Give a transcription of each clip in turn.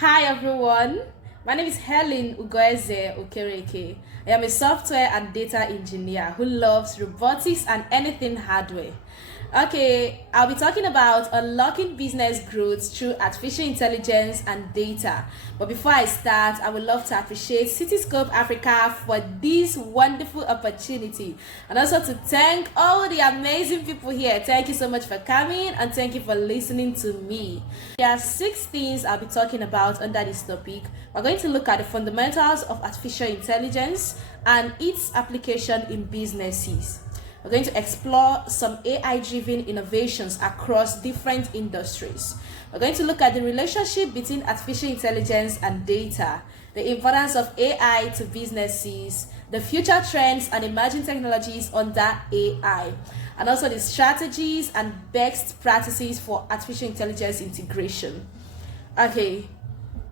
Hi everyone, my name is Helen Okereke. I am a software and data engineer who loves robotics and anything hardware. Okay, I'll be talking about unlocking business growth through artificial intelligence and data. But before I start, I would love to appreciate Cityscope Africa for this wonderful opportunity and also to thank all the amazing people here. Thank you so much for coming and thank you for listening to me. There are 6 things I'll be talking about under this topic. We're going to look at the fundamentals of artificial intelligence and its application in businesses. We're going to explore some AI-driven innovations across different industries. We're going to look at the relationship between artificial intelligence and data, the importance of AI to businesses, the future trends and emerging technologies under AI, and also the strategies and best practices for artificial intelligence integration. Okay,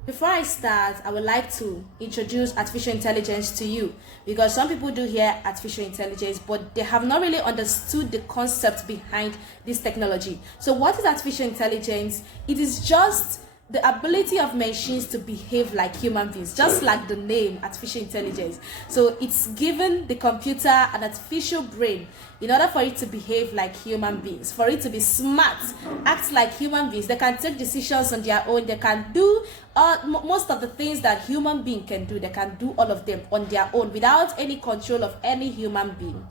before I start, I would like to introduce artificial intelligence to you because some people do hear artificial intelligence, but they have not really understood the concept behind this technology. So what is artificial intelligence? It is just the ability of machines to behave like human beings, just like the name artificial intelligence. So it's given the computer an artificial brain in order for it to behave like human beings, for it to be smart, act like human beings. They can take decisions on their own. They can do most of the things that human being can do. They can do all of them on their own without any control of any human being.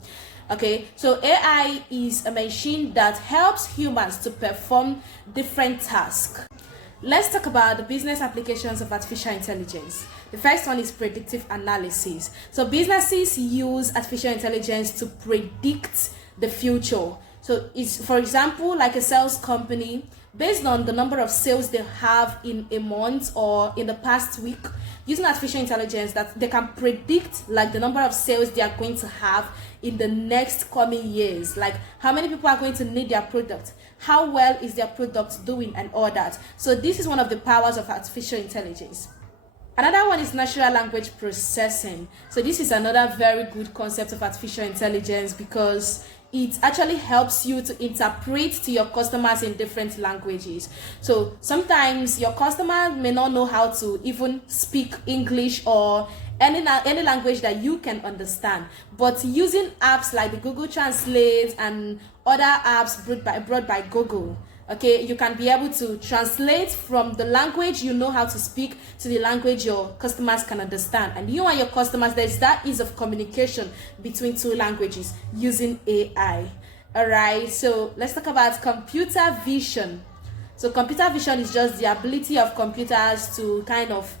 Okay, so AI is a machine that helps humans to perform different tasks. Let's talk about the business applications of artificial intelligence. The first one is predictive analysis. So businesses use artificial intelligence to predict the future. So it's, for example, like a sales company, based on the number of sales they have in a month or in the past week, using artificial intelligence that they can predict like the number of sales they are going to have in the next coming years, like how many people are going to need their product, how well is their product doing, and all that. So this is one of the powers of artificial intelligence. Another one is natural language processing. So this is another very good concept of artificial intelligence because it actually helps you to interpret to your customers in different languages. So sometimes your customer may not know how to even speak English or any language that you can understand, but using apps like the Google Translate and other apps brought by Google, okay, you can be able to translate from the language you know how to speak to the language your customers can understand, and you and your customers, there's that ease of communication between two languages using AI. All right, so let's talk about computer vision. So computer vision is just the ability of computers to kind of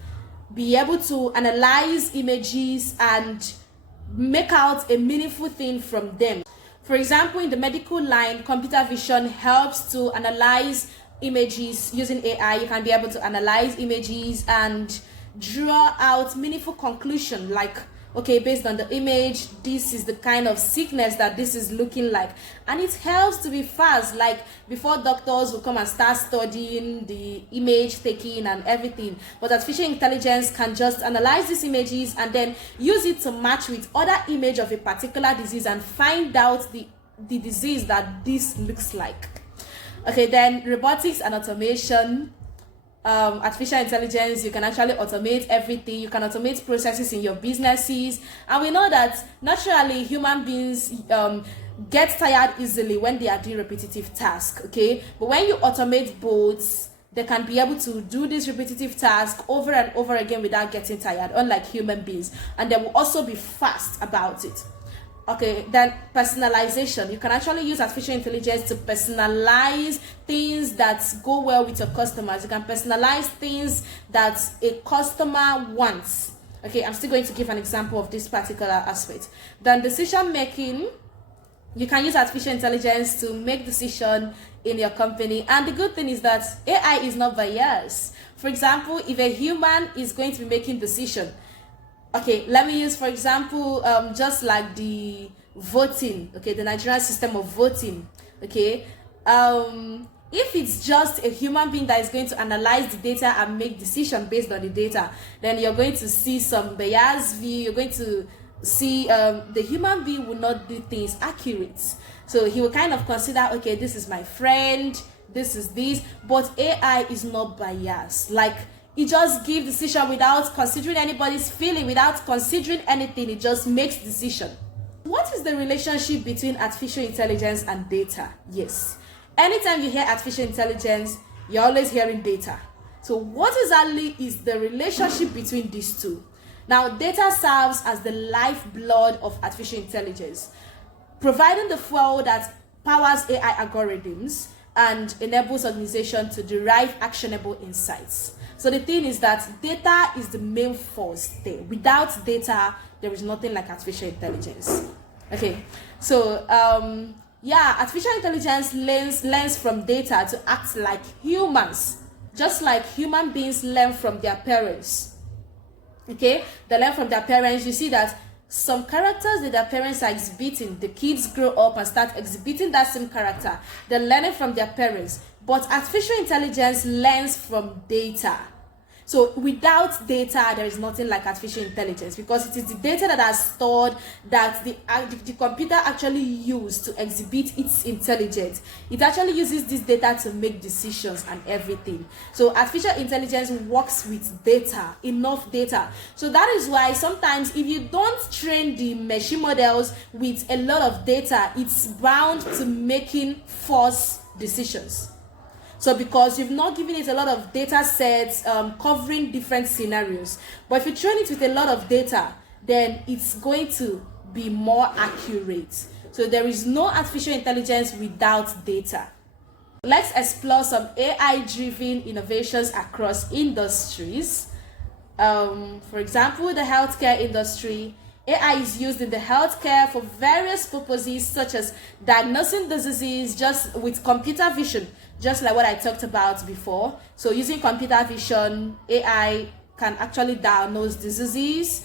be able to analyze images and make out a meaningful thing from them. For example, in the medical line, computer vision helps to analyze images using AI. You can be able to analyze images and draw out meaningful conclusion, like, okay, based on the image, this is the kind of sickness that this is looking like. And it helps to be fast, like before doctors will come and start studying the image taking and everything. But artificial intelligence can just analyze these images and then use it to match with other image of a particular disease and find out the disease that this looks like. Okay, then robotics and automation. Artificial intelligence, you can actually automate everything. You can automate processes in your businesses, and we know that naturally human beings get tired easily when they are doing repetitive tasks. Okay, but when you automate bots, they can be able to do this repetitive task over and over again without getting tired, unlike human beings, and they will also be fast about it. Okay, then personalization. You can actually use artificial intelligence to personalize things that go well with your customers. You can personalize things that a customer wants. Okay, I'm still going to give an example of this particular aspect. Then decision making. You can use artificial intelligence to make decision in your company, and the good thing is that AI is not biased. For example, if a human is going to be making decision, okay, let me use, for example, just like the voting, okay, the Nigerian system of voting, okay. If it's just a human being that is going to analyze the data and make decision based on the data, then you're going to see some biased view. You're going to see the human being will not do things accurate. So he will kind of consider, okay, this is my friend, this is this, but AI is not biased. Like, It just gives decision without considering anybody's feeling, without considering anything. It just makes decision. What is the relationship between artificial intelligence and data? Yes. Anytime you hear artificial intelligence, you're always hearing data. So what exactly is the relationship between these two? Now, data serves as the lifeblood of artificial intelligence, providing the fuel that powers AI algorithms and enables organizations to derive actionable insights. So the thing is that data is the main force there. Without data, there is nothing like artificial intelligence. Okay, so artificial intelligence learns from data to act like humans, just like human beings learn from their parents. Okay, they learn from their parents. You see that some characters that their parents are exhibiting, the kids grow up and start exhibiting that same character. They're learning from their parents. But artificial intelligence learns from data. So without data, there is nothing like artificial intelligence, because it is the data that are stored that the computer actually used to exhibit its intelligence. It actually uses this data to make decisions and everything. So artificial intelligence works with data, enough data. So that is why sometimes if you don't train the machine models with a lot of data, it's bound to making false decisions. So because you've not given it a lot of data sets covering different scenarios. But if you train it with a lot of data, then it's going to be more accurate. So there is no artificial intelligence without data. Let's explore some AI-driven innovations across industries. For example, the healthcare industry. AI is used in the healthcare for various purposes, such as diagnosing diseases just with computer vision, just like what I talked about before. So using computer vision, AI can actually diagnose diseases,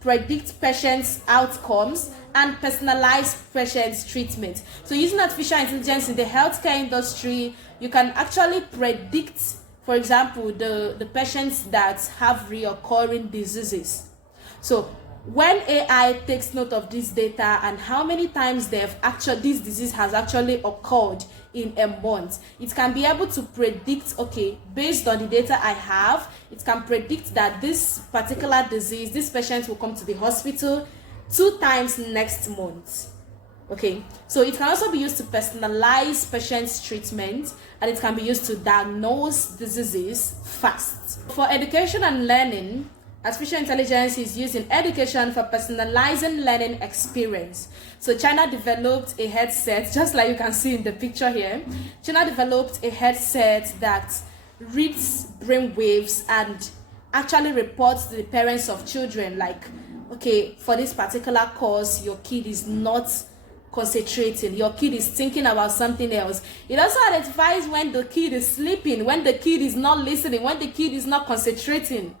predict patients' outcomes, and personalize patients' treatment. So using artificial intelligence in the healthcare industry, you can actually predict, for example, the patients that have reoccurring diseases. So when AI takes note of this data and how many times this disease has actually occurred in a month, it can be able to predict, okay, based on the data I have, it can predict that this particular disease, this patient will come to the hospital 2 times next month. Okay, so it can also be used to personalize patients' treatment, and it can be used to diagnose diseases fast. For education and learning, artificial intelligence is used in education for personalizing learning experience. So China developed a headset, just like you can see in the picture here. China developed a headset that reads brain waves and actually reports to the parents of children, like, okay, for this particular course, your kid is not concentrating, your kid is thinking about something else. It also identifies when the kid is sleeping, when the kid is not listening, when the kid is not concentrating.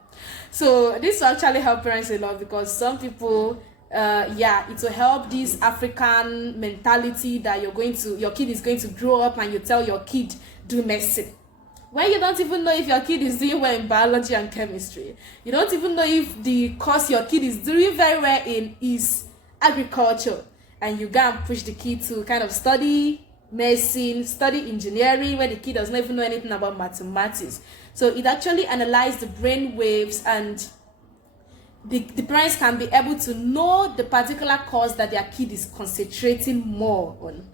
So this will actually help parents a lot, because some people, it will help this African mentality that your kid is going to grow up and you tell your kid do medicine, when you don't even know if your kid is doing well in biology and chemistry. You don't even know if the course your kid is doing very well in is agriculture, and you go and push the kid to kind of study medicine, study engineering, where the kid does not even know anything about mathematics. So it actually analyzes the brain waves, and the parents can be able to know the particular course that their kid is concentrating more on.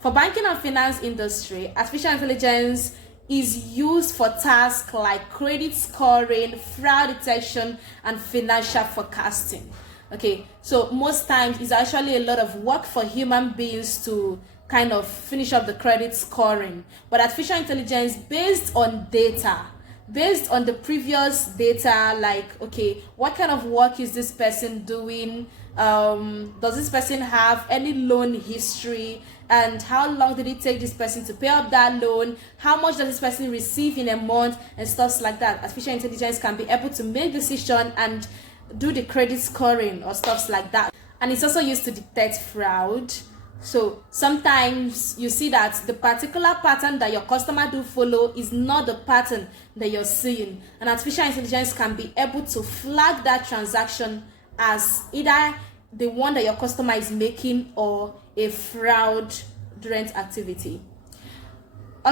For banking and finance industry, artificial intelligence is used for tasks like credit scoring, fraud detection, and financial forecasting. Okay, so most times it's actually a lot of work for human beings to kind of finish up the credit scoring, but artificial intelligence, based on data, based on the previous data, like, okay, what kind of work is this person doing, does this person have any loan history, and how long did it take this person to pay up that loan, how much does this person receive in a month, and stuff like that. Artificial intelligence can be able to make decision and do the credit scoring or stuff like that. And it's also used to detect fraud. So sometimes you see that the particular pattern that your customer do follow is not the pattern that you're seeing, and artificial intelligence can be able to flag that transaction as either the one that your customer is making or a fraudulent activity.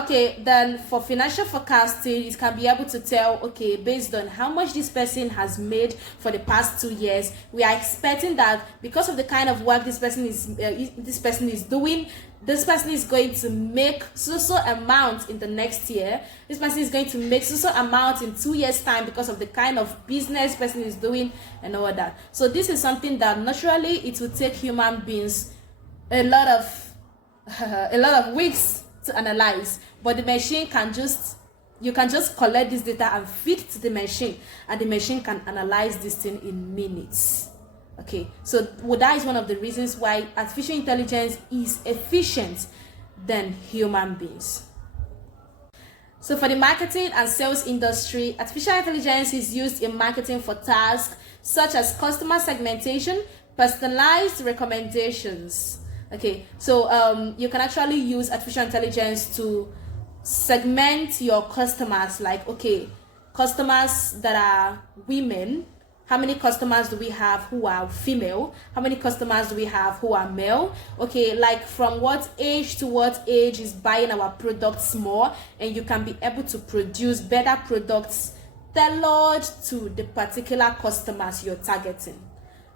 Okay, then for financial forecasting, it can be able to tell, okay, based on how much this person has made for the past 2 years, we are expecting that because of the kind of work this person is doing, this person is going to make so amount in the next year. This person is going to make so amount in 2 years time because of the kind of business person is doing and all that. So this is something that naturally it will take human beings a lot of weeks to analyze, but the machine can just, you can just collect this data and feed to the machine, and the machine can analyze this thing in minutes. Okay, so that is one of the reasons why artificial intelligence is efficient than human beings. So for the marketing and sales industry, artificial intelligence is used in marketing for tasks such as customer segmentation, personalized recommendations. Okay, so you can actually use artificial intelligence to segment your customers, like, okay, customers that are women, how many customers do we have who are female, how many customers do we have who are male, okay, like from what age to what age is buying our products more, and you can be able to produce better products tailored to the particular customers you're targeting.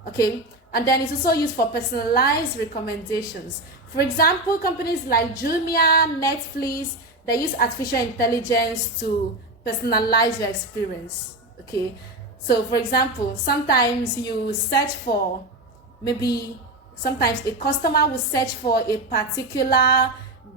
Okay, and then it's also used for personalized recommendations. For example, companies like Jumia, Netflix, they use artificial intelligence to personalize your experience. Okay, so for example, sometimes you search for, maybe sometimes a customer will search for a particular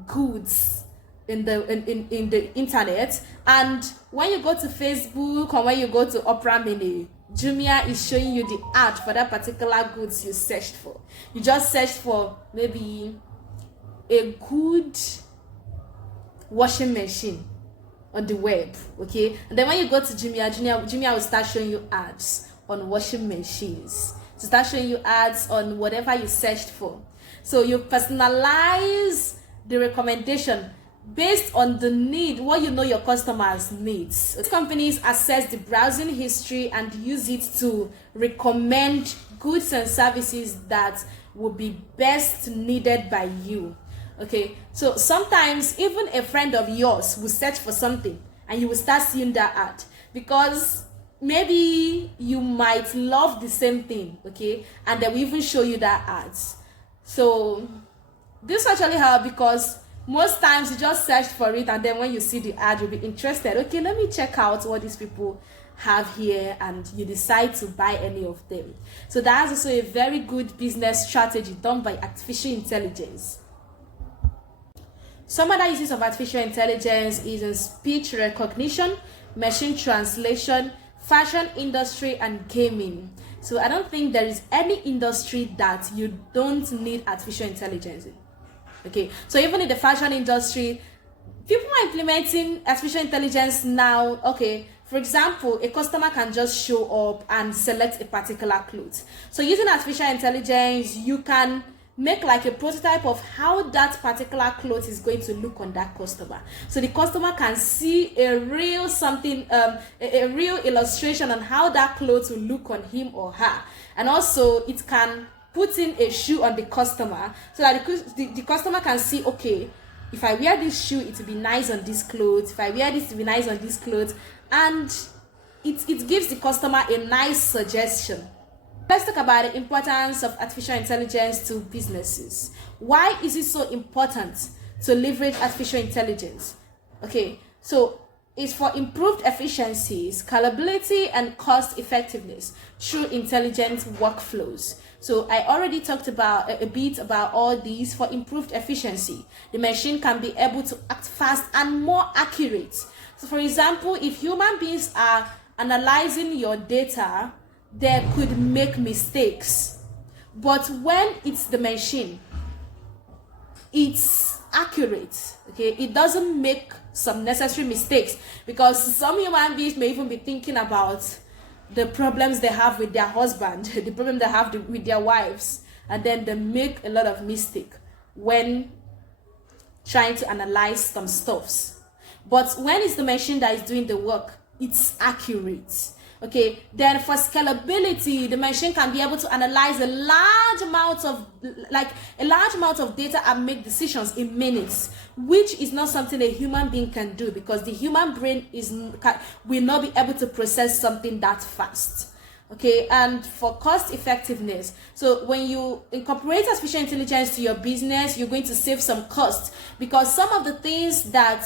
goods in the internet, and when you go to Facebook or when you go to Opera Mini, Jumia is showing you the ad for that particular goods you searched for. You just searched for maybe a good washing machine on the web, okay? And then when you go to Jumia will start showing you ads on washing machines. To start showing you ads on whatever you searched for. So you personalize the recommendation based on the need, what you know your customers needs. Companies assess the browsing history and use it to recommend goods and services that would be best needed by you. Okay, so sometimes even a friend of yours will search for something and you will start seeing that ad, because maybe you might love the same thing, okay, and they will even show you that ads. So this actually helps, because most times you just search for it, and then when you see the ad, you'll be interested. Okay, let me check out what these people have here, and you decide to buy any of them. So that's also a very good business strategy done by artificial intelligence. Some other uses of artificial intelligence is in speech recognition, machine translation, fashion industry, and gaming. So I don't think there is any industry that you don't need artificial intelligence in. Okay, so even in the fashion industry, people are implementing artificial intelligence now. Okay, for example, a customer can just show up and select a particular clothes. So using artificial intelligence, you can make like a prototype of how that particular cloth is going to look on that customer. So the customer can see a real something, a real illustration on how that cloth will look on him or her. And also it can put in a shoe on the customer, so that the customer can see, okay, if I wear this shoe, it will be nice on this clothes. If I wear this, it will be nice on this clothes. And it gives the customer a nice suggestion. Let's talk about the importance of artificial intelligence to businesses. Why is it so important to leverage artificial intelligence? Okay, so it's for improved efficiency, scalability, and cost effectiveness through intelligent workflows. So I already talked about a bit about all these. For improved efficiency, the machine can be able to act fast and more accurate. So for example, if human beings are analyzing your data, they could make mistakes. But when it's the machine, it's accurate. Okay, it doesn't make some necessary mistakes, because some human beings may even be thinking about the problems they have with their husband, the problem they have with their wives, and then they make a lot of mistake when trying to analyze some stuffs. But when it's the machine that is doing the work, it's accurate. Okay, then for scalability, the machine can be able to analyze a large amount of data and make decisions in minutes, which is not something a human being can do, because the human brain will not be able to process something that fast. Okay, and for cost effectiveness, so when you incorporate artificial intelligence to your business, you're going to save some cost, because some of the things that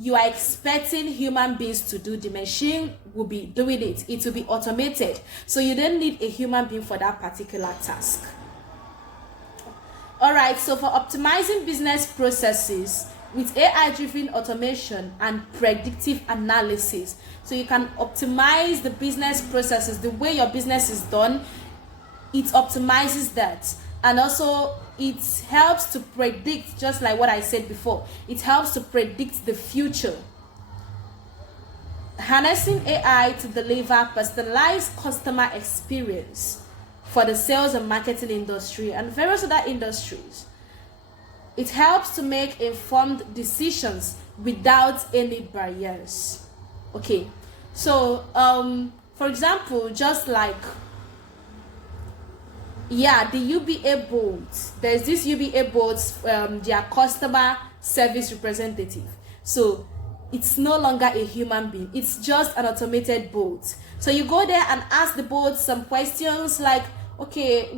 you are expecting human beings to do, the machine will be doing it. It will be automated, so you don't need a human being for that particular task. All right, so for optimizing business processes with AI-driven automation and predictive analysis, so you can optimize the business processes, the way your business is done. It optimizes that, and also it helps to predict, just like what I said before, it helps to predict the future. Harnessing AI to deliver personalized customer experience for the sales and marketing industry and various other industries. It helps to make informed decisions without any barriers. Okay, so for example, just like the UBA bot, there's this UBA bot, their customer service representative. So it's no longer a human being, it's just an automated bot. So you go there and ask the bot some questions like, okay,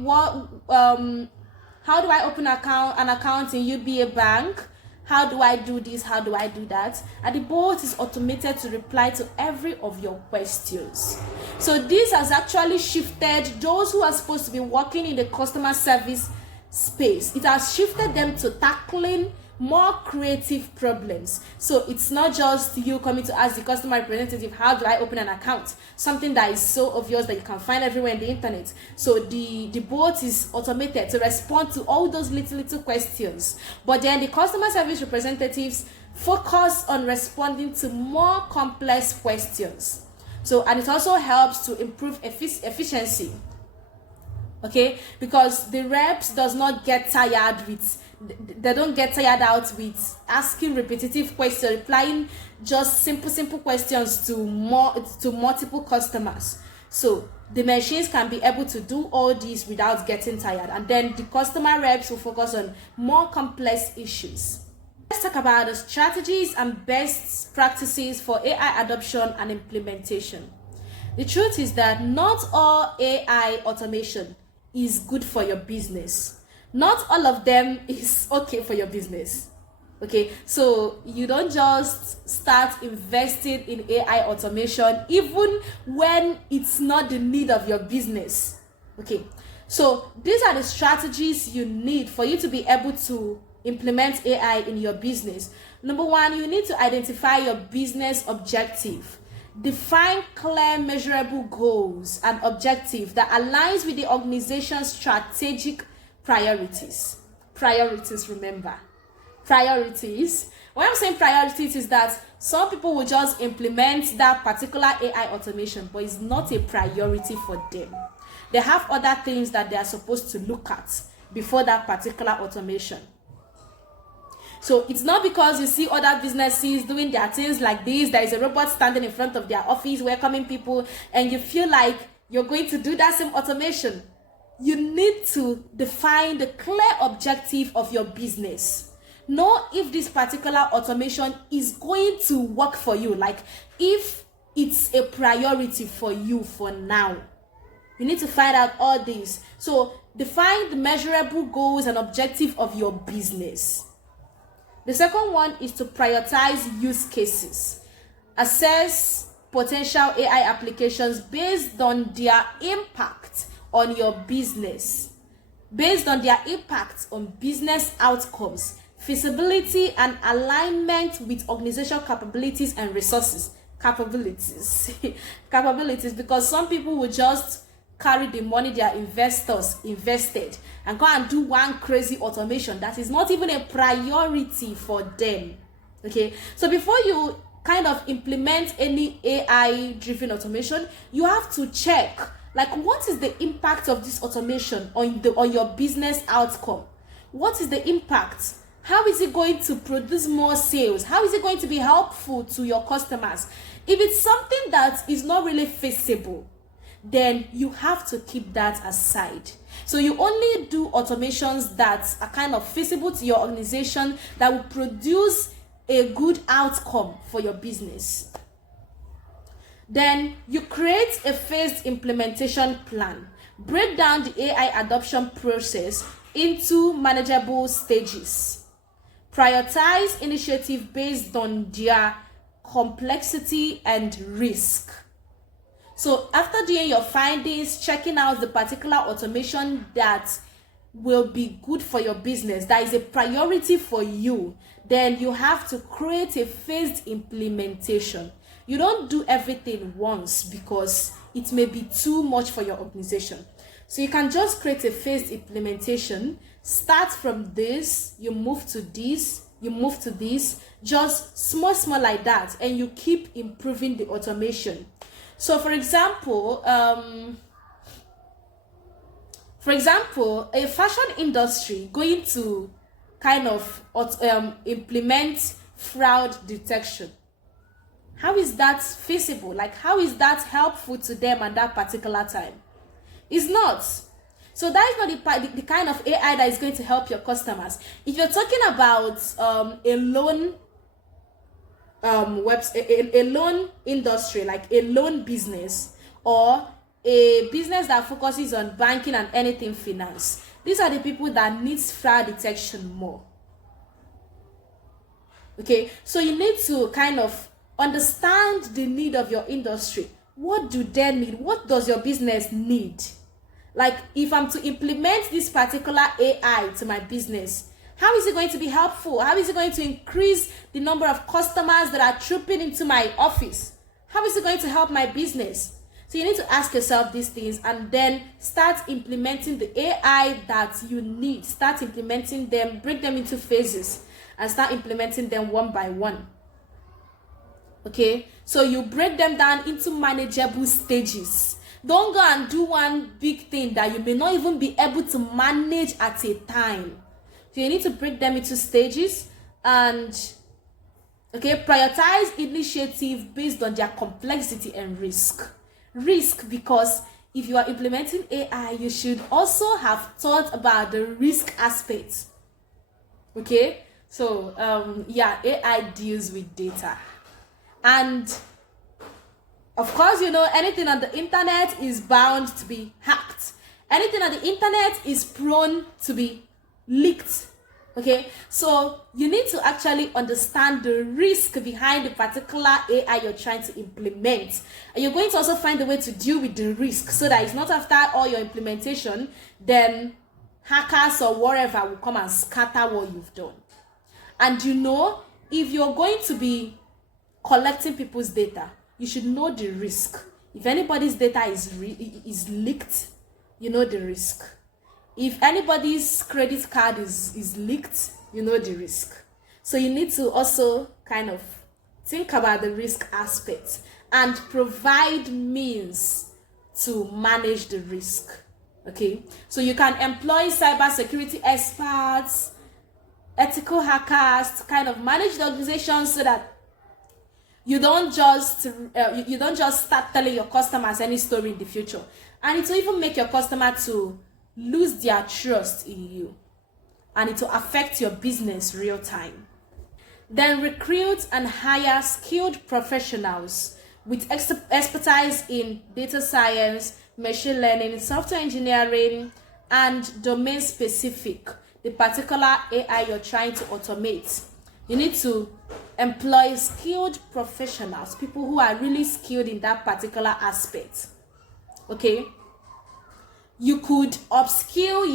how do I open an account in UBA bank? How do I do this? How do I do that? And the bot is automated to reply to every of your questions. So this has actually shifted those who are supposed to be working in the customer service space. It has shifted them to tackling more creative problems. So it's not just you coming to ask the customer representative, how do I open an account? Something that is so obvious that you can find everywhere in the internet. So the bot is automated to respond to all those little questions. But then the customer service representatives focus on responding to more complex questions. So, and it also helps to improve efficiency. Okay, because the reps does not get tired with, they don't get tired out with asking repetitive questions, replying just simple questions to multiple customers. So the machines can be able to do all this without getting tired, and then the customer reps will focus on more complex issues. Let's talk about the strategies and best practices for AI adoption and implementation. The truth is that not all AI automation is good for your business. Not all of them is okay for your business. Okay, so you don't just start investing in AI automation even when it's not the need of your business. Okay, so these are the strategies you need for you to be able to implement AI in your business. Number one, you need to identify your business objective. Define clear, measurable goals and objectives that aligns with the organization's strategic priorities. Remember, priorities. When I'm saying priorities is that some people will just implement that particular AI automation, but it's not a priority for them. They have other things that they are supposed to look at before that particular automation. So it's not because you see other businesses doing their things like this, there is a robot standing in front of their office welcoming people, and you feel like you're going to do that same automation. You need to define the clear objective of your business. Know if this particular automation is going to work for you, like if it's a priority for you for now. You need to find out all this. So define the measurable goals and objective of your business. The second one is to prioritize use cases. Assess potential AI applications based on their impact on your business, based on their impact on business outcomes, feasibility and alignment with organizational capabilities and resources. Capabilities, because some people will just carry the money their investors invested and go and do one crazy automation that is not even a priority for them. Okay, so before you kind of implement any AI driven automation, you have to check, like, what is the impact of this automation on your business outcome? What is the impact? How is it going to produce more sales? How is it going to be helpful to your customers? If it's something that is not really feasible, then you have to keep that aside. So you only do automations that are kind of feasible to your organization, that will produce a good outcome for your business. Then you create a phased implementation plan. Break down the AI adoption process into manageable stages. Prioritize initiative based on their complexity and risk. So after doing your findings, checking out the particular automation that will be good for your business, that is a priority for you, then you have to create a phased implementation. You don't do everything once because it may be too much for your organization. So you can just create a phased implementation. Start from this, you move to this, you move to this, just small like that, and you keep improving the automation. So for example, a fashion industry going to kind of implement fraud detection. How is that feasible? Like, how is that helpful to them at that particular time? It's not. So that is not the kind of AI that is going to help your customers. If you're talking about a loan a loan industry, like a loan business, or a business that focuses on banking and anything finance, these are the people that needs fraud detection more. Okay, so you need to kind of understand the need of your industry. What do they need? What does your business need? Like, if I'm to implement this particular AI to my business, how is it going to be helpful? How is it going to increase the number of customers that are trooping into my office? How is it going to help my business? So you need to ask yourself these things and then start implementing the AI that you need. Start implementing them, break them into phases, and start implementing them one by one. Okay, so you break them down into manageable stages. Don't go and do one big thing that you may not even be able to manage at a time. So you need to break them into stages and prioritize initiative based on their complexity and risk. Risk, because if you are implementing AI, you should also have thought about the risk aspect. Okay, so AI deals with data. And of course, anything on the internet is bound to be hacked. Anything on the internet is prone to be leaked. Okay, so you need to actually understand the risk behind the particular AI you're trying to implement, and you're going to also find a way to deal with the risk so that it's not after all your implementation then hackers or whatever will come and scatter what you've done. And if you're going to be collecting people's data, you should know the risk. If anybody's data is leaked, you know the risk. If anybody's credit card is leaked, you know the risk. So you need to also kind of think about the risk aspect and provide means to manage the risk. Okay, so you can employ cybersecurity experts, ethical hackers to kind of manage the organization so that you don't just start telling your customers any story in the future, and it will even make your customer to lose their trust in you, and it will affect your business real time. Then recruit and hire skilled professionals with expertise in data science, machine learning, software engineering, and domain specific, the particular AI you're trying to automate. You need to employ skilled professionals, people who are really skilled in that particular aspect. Okay, you could upskill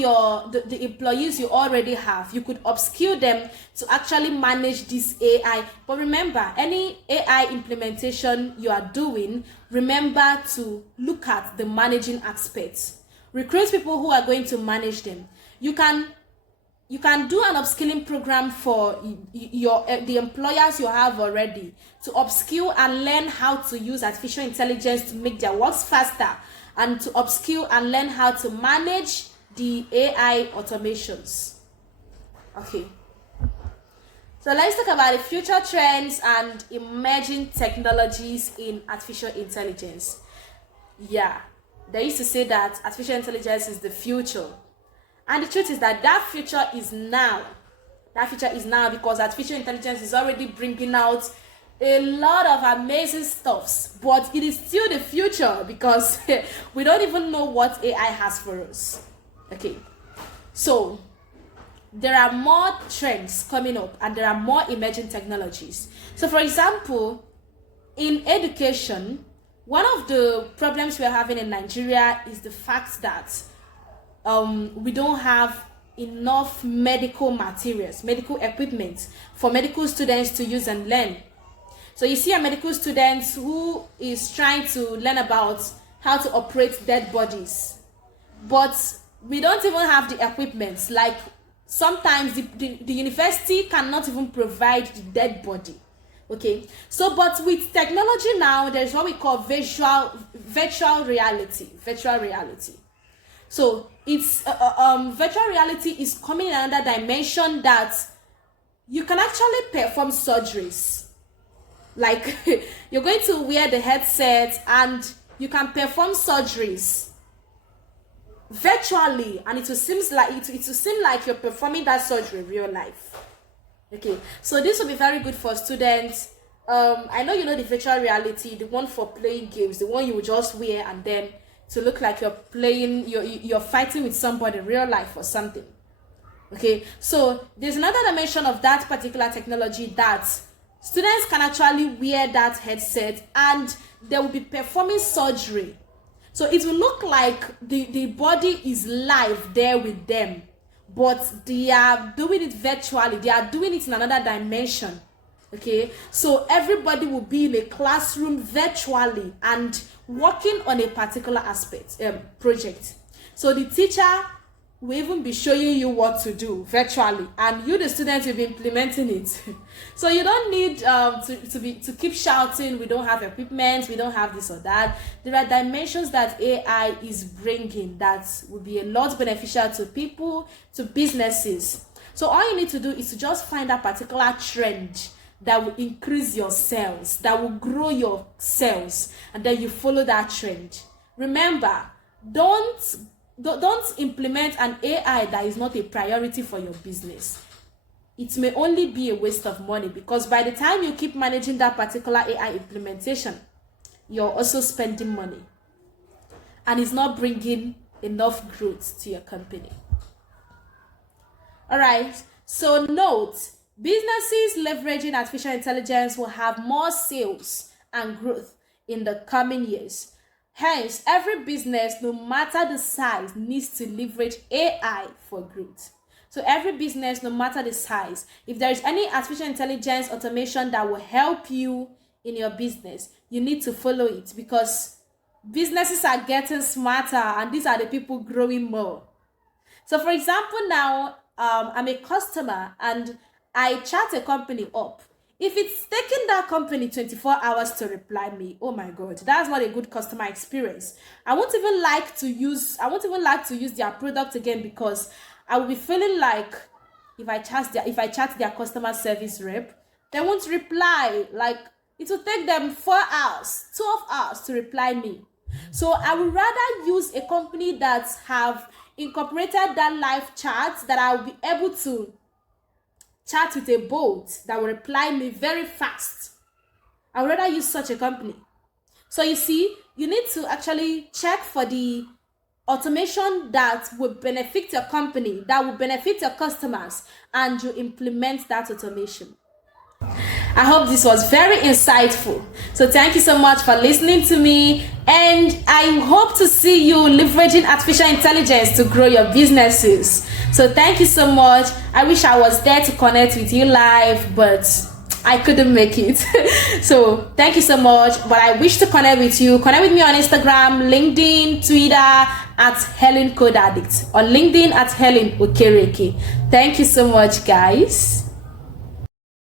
the employees you already have. You could upskill them to actually manage this AI. But remember, any AI implementation you are doing, remember to look at the managing aspects. Recruit people who are going to manage them. You can do an upskilling program for the employers you have already to upskill and learn how to use artificial intelligence to make their works faster, and to upskill and learn how to manage the AI automations. Okay. So let's talk about the future trends and emerging technologies in artificial intelligence. Yeah, they used to say that artificial intelligence is the future. And the truth is that that future is now. That future is now because artificial intelligence is already bringing out a lot of amazing stuffs. But it is still the future because we don't even know what AI has for us. Okay, so there are more trends coming up and there are more emerging technologies. So for example, in education, one of the problems we're having in Nigeria is the fact that we don't have enough medical materials, medical equipment for medical students to use and learn. So you see a medical student who is trying to learn about how to operate dead bodies, but we don't even have the equipment. Like sometimes the university cannot even provide the dead body. Okay, so but with technology now, there's what we call virtual reality. So it's virtual reality is coming in another dimension that you can actually perform surgeries. Like you're going to wear the headset and you can perform surgeries virtually, and it will seem like you're performing that surgery in real life. Okay, so this will be very good for students. I know you know the virtual reality, the one for playing games, the one you will just wear and then to look like you're playing, you're fighting with somebody in real life or something. Okay, so there's another dimension of that particular technology that students can actually wear that headset and they will be performing surgery. So it will look like the body is live there with them, but they are doing it virtually. They are doing it in another dimension. Okay, so everybody will be in a classroom virtually and working on a particular project. So the teacher will even be showing you what to do virtually, and you, the students, will be implementing it. So you don't need to keep shouting, we don't have equipment, we don't have this or that. There are dimensions that AI is bringing that will be a lot beneficial to people, to businesses. So all you need to do is to just find a particular trend that will increase your sales, that will grow your sales, and then you follow that trend. Remember, don't implement an AI that is not a priority for your business. It may only be a waste of money because by the time you keep managing that particular AI implementation, you're also spending money and it's not bringing enough growth to your company. All right, so note, businesses leveraging artificial intelligence will have more sales and growth in the coming years. Hence, every business, no matter the size, needs to leverage AI for growth. So every business, no matter the size, if there is any artificial intelligence automation that will help you in your business, you need to follow it because businesses are getting smarter and these are the people growing more. So for example, now I'm a customer and I chat a company up. If it's taking that company 24 hours to reply me, oh my God, that's not a good customer experience. I won't even like to use their product again because I will be feeling like if I chat their customer service rep, they won't reply. Like it will take them 4 hours, 12 hours to reply me. So I would rather use a company that have incorporated that live chat, that I will be able to chat with a bot that will reply me very fast. I would rather use such a company. So you see, you need to actually check for the automation that will benefit your company, that will benefit your customers, and you implement that automation. I hope this was very insightful. So thank you so much for listening to me, and I hope to see you leveraging artificial intelligence to grow your businesses. So thank you so much. I wish I was there to connect with you live, but I couldn't make it. So thank you so much. But I wish to connect with you. Connect with me on Instagram, LinkedIn, Twitter at Helen Code Addict, on LinkedIn at Helen Okereke. Thank you so much, guys.